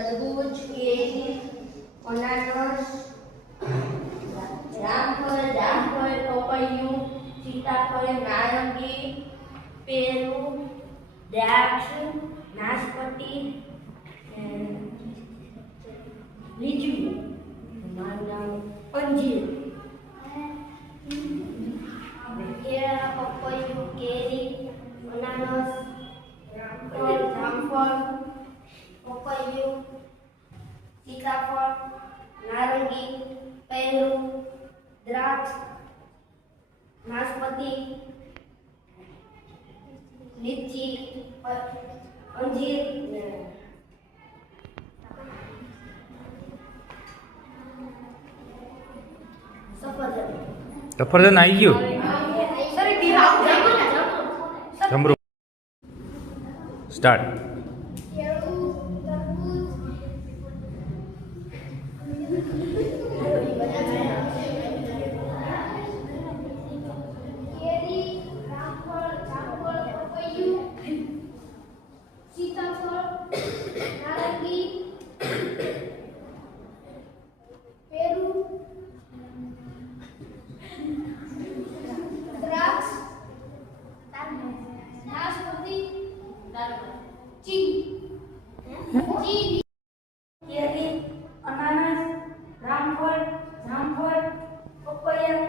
તરબૂચ, કેરી, અનાનસ, રામફળ, જામફળ, પપૈયું, સીતાફળ, નારંગી, પેરું, દ્રાક્ષ, નાશપતી, લીચી, અંજીર, કેળા, પપૈયું, કેરી, અનાનસ, જામફળ, પપૈયું, સીતાફળ, નારંગી, પેરું, દ્રાક્ષ, નાશપતી, લીચી, અંજીર, સફરજન આવી ગયું. જમરૂ સ્ટાર્ટ. કેરી, અનાનસ, રામફળ, જામફળ, પપૈયા,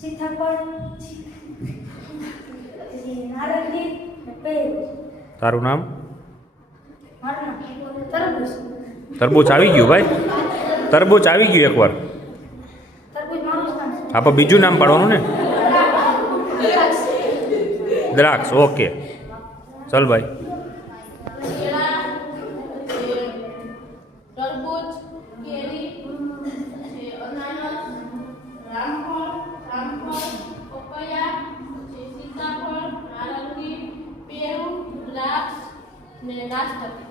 સીતાફળ, નારંગી, પેરું. તારું નામ? મારું નામ તરબૂચ. તરબૂચ આવી ગયું ભાઈ. તરબૂચ આવી ગયું એકવાર. તરબૂચ મારું નામ છે. આપણે બીજું નામ પાડવાનું ને. દ્રાક્ષ. ઓકે ચલ ભાઈ. તરબૂચ, કેરી, અનાનસ, રામફળ, પપૈયા, સીતાફળ, નારંગી, પેરું, દ્રાક્ષ ને નાશપતી.